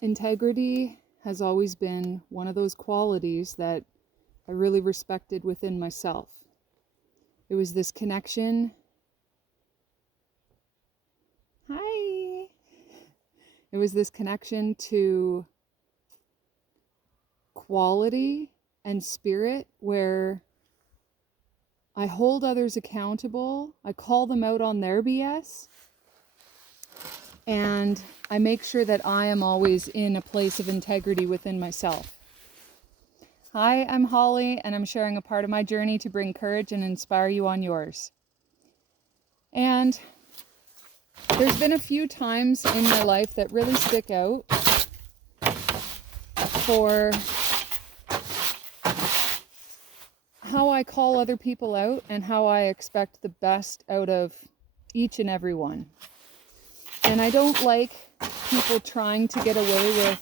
Integrity has always been one of those qualities that I really respected within myself. It was this connection. Hi. It was this connection to quality and spirit where I hold others accountable. I call them out on their BS. And I make sure that I am always in a place of integrity within myself. Hi, I'm Holly, and I'm sharing a part of my journey to bring courage and inspire you on yours. And there's been a few times in my life that really stick out for how I call other people out and how I expect the best out of each and every one. And I don't like people trying to get away with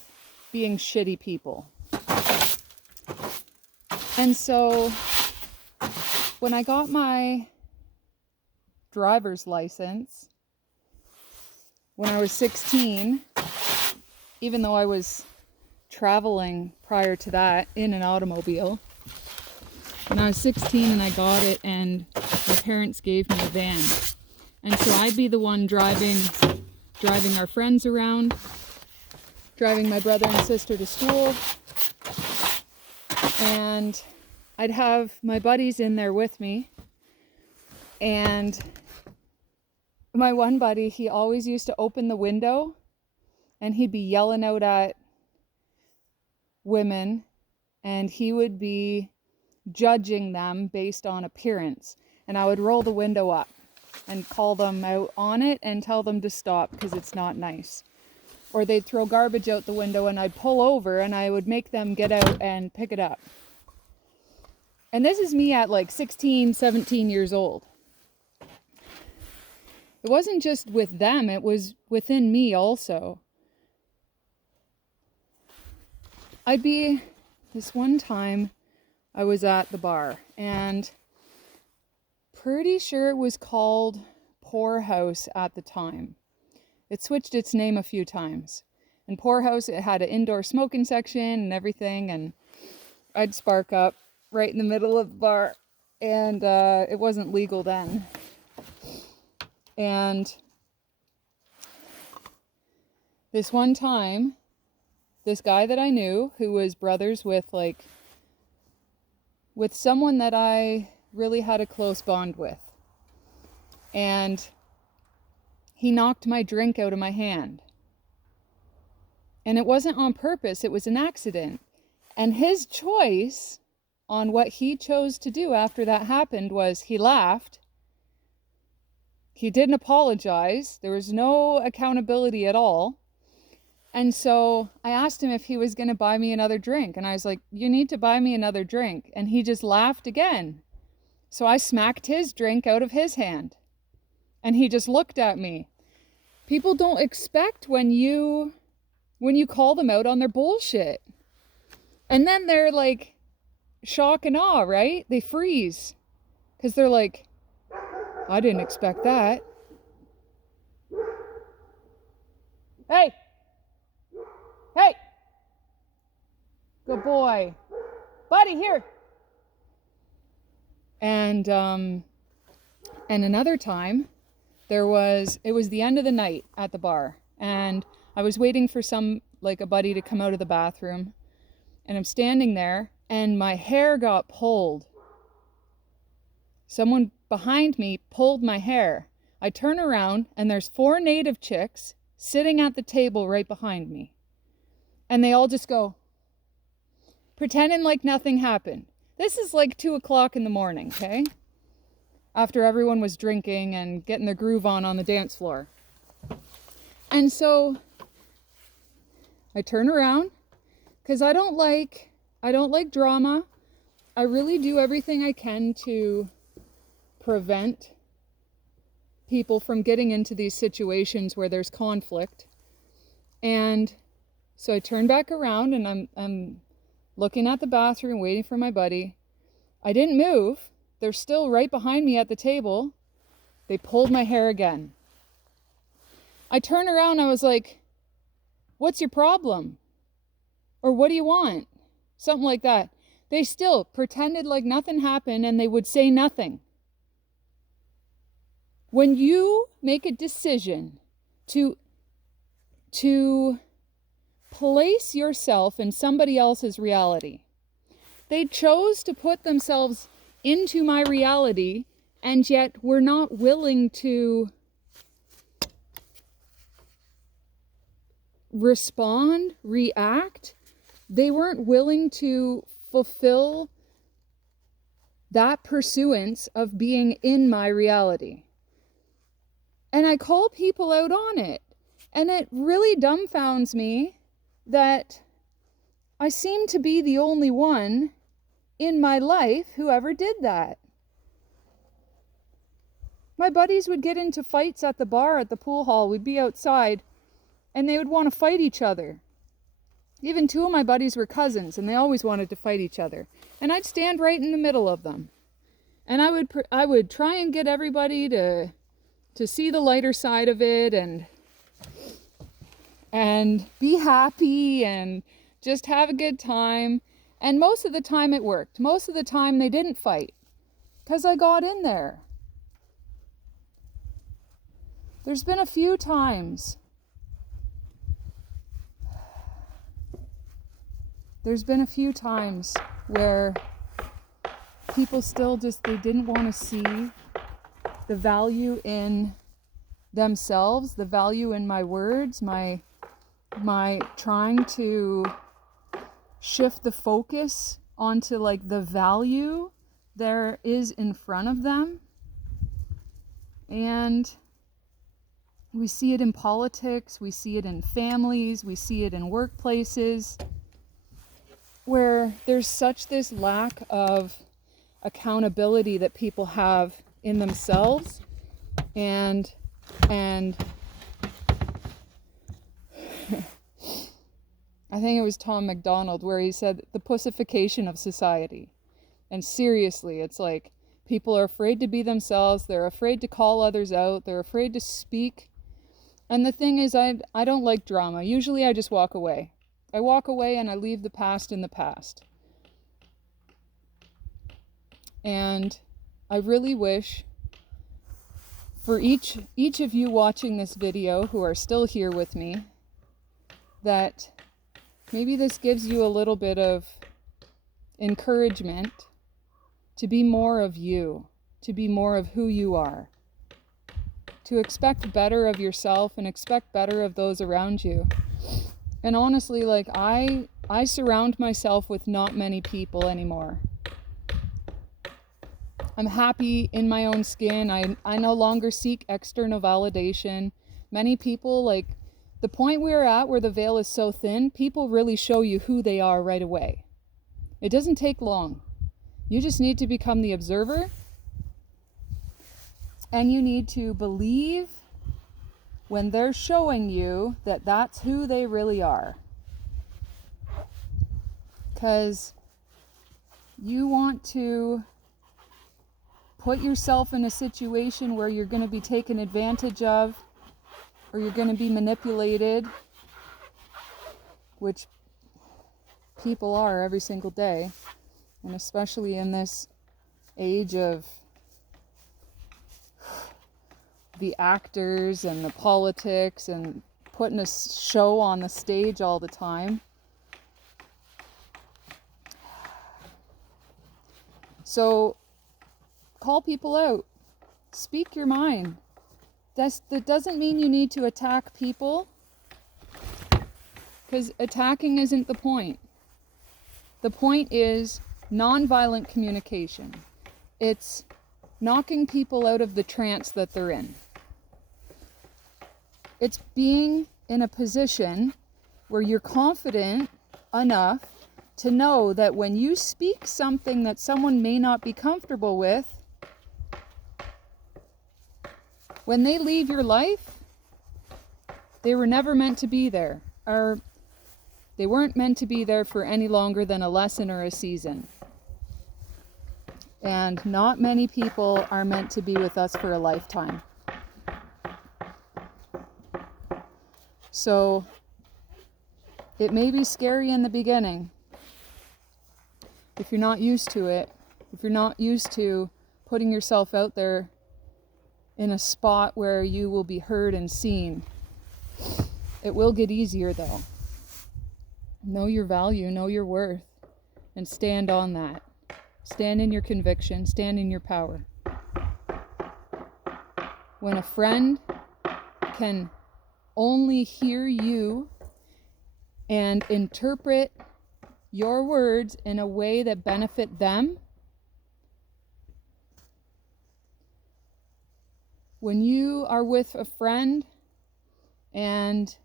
being shitty people. And so when I got my driver's license, when I was 16, even though I was traveling prior to that in an automobile, when I was 16 and I got it, and my parents gave me a van. And so I'd be the one driving our friends around, driving my brother and sister to school, and I'd have my buddies in there with me. And my one buddy, he always used to open the window and he'd be yelling out at women, and he would be judging them based on appearance. And I would roll the window up and call them out on it and tell them to stop because it's not nice. Or they'd throw garbage out the window and I'd pull over and I would make them get out and pick it up. And this is me at like 16, 17 years old. It wasn't just with them, it was within me also. This one time I was at the bar, and pretty sure it was called Poorhouse at the time. It switched its name a few times. And Poorhouse, it had an indoor smoking section and everything, and I'd spark up right in the middle of the bar, and it wasn't legal then. And this one time, this guy that I knew, who was brothers with someone that I really had a close bond with, and he knocked my drink out of my hand. And it wasn't on purpose, it was an accident. And his choice on what he chose to do after that happened was he laughed. He didn't apologize. There was no accountability at all. And so I asked him if he was going to buy me another drink. And I was like, you need to buy me another drink. And he just laughed again. So I smacked his drink out of his hand. And he just looked at me. People don't expect when you call them out on their bullshit. And then they're like, shock and awe, right? They freeze. Because they're like, I didn't expect that. Hey! Hey! Good boy. Buddy, here! And another time, it was the end of the night at the bar. And I was waiting for a buddy to come out of the bathroom. And I'm standing there, and my hair got pulled. Someone behind me pulled my hair. I turn around, and there's 4 native chicks sitting at the table right behind me. And they all just go, pretending like nothing happened. This is like 2 o'clock in the morning, okay? After everyone was drinking and getting their groove on the dance floor. And so I turn around, because I don't like drama. I really do everything I can to prevent people from getting into these situations where there's conflict. And so I turn back around, and I'm looking at the bathroom, waiting for my buddy. I didn't move. They're still right behind me at the table. They pulled my hair again. I turn around, I was like, What's your problem? Or what do you want? Something like that. They still pretended like nothing happened and they would say nothing. When you make a decision to place yourself in somebody else's reality, they chose to put themselves into my reality, and yet were not willing to respond, react. They weren't willing to fulfill that pursuance of being in my reality. And I call people out on it. And it really dumbfounds me that I seem to be the only one in my life who ever did that. My buddies would get into fights at the bar, at the pool hall. We'd be outside and they would want to fight each other. Even two of my buddies were cousins and they always wanted to fight each other. And I'd stand right in the middle of them. And I would try and get everybody to see the lighter side of it and be happy and just have a good time. And most of the time it worked. Most of the time they didn't fight because I got in there. There's been a few times where people still they didn't want to see the value in themselves, the value in my words, my trying to shift the focus onto like the value there is in front of them. And we see it in politics, we see it in families, we see it in workplaces, where there's such this lack of accountability that people have in themselves. And I think it was Tom MacDonald where he said the pussification of society. And seriously, it's like people are afraid to be themselves, they're afraid to call others out, they're afraid to speak. And the thing is, I don't like drama. Usually I just walk away. I walk away and I leave the past in the past. And I really wish for each of you watching this video who are still here with me, that maybe this gives you a little bit of encouragement to be more of you, to be more of who you are, to expect better of yourself and expect better of those around you. And honestly, like I surround myself with not many people anymore. I'm happy in my own skin. I no longer seek external validation. Many people, like the point we're at where the veil is so thin, people really show you who they are right away. It doesn't take long. You just need to become the observer, and you need to believe when they're showing you that that's who they really are. Because you want to put yourself in a situation where you're going to be taken advantage of, or you're going to be manipulated, which people are every single day, and especially in this age of the actors and the politics and putting a show on the stage all the time. So call people out. Speak your mind. That doesn't mean you need to attack people, because attacking isn't the point. The point is nonviolent communication. It's knocking people out of the trance that they're in. It's being in a position where you're confident enough to know that when you speak something that someone may not be comfortable with, when they leave your life, they were never meant to be there, or they weren't meant to be there for any longer than a lesson or a season. And not many people are meant to be with us for a lifetime. So It may be scary in the beginning if you're not used to it, if you're not used to putting yourself out there in a spot where you will be heard and seen. It will get easier though. Know your value, know your worth, and stand on that. Stand in your conviction, stand in your power. When a friend can only hear you and interpret your words in a way that benefit them, when you are with a friend and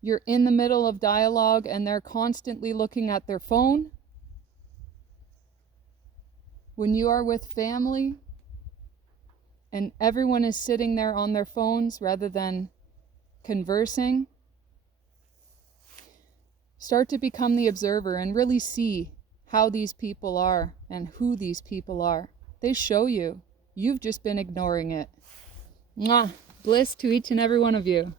you're in the middle of dialogue and they're constantly looking at their phone, when you are with family and everyone is sitting there on their phones rather than conversing, start to become the observer and really see how these people are and who these people are. They show you. You've just been ignoring it. Mwah. Bliss to each and every one of you.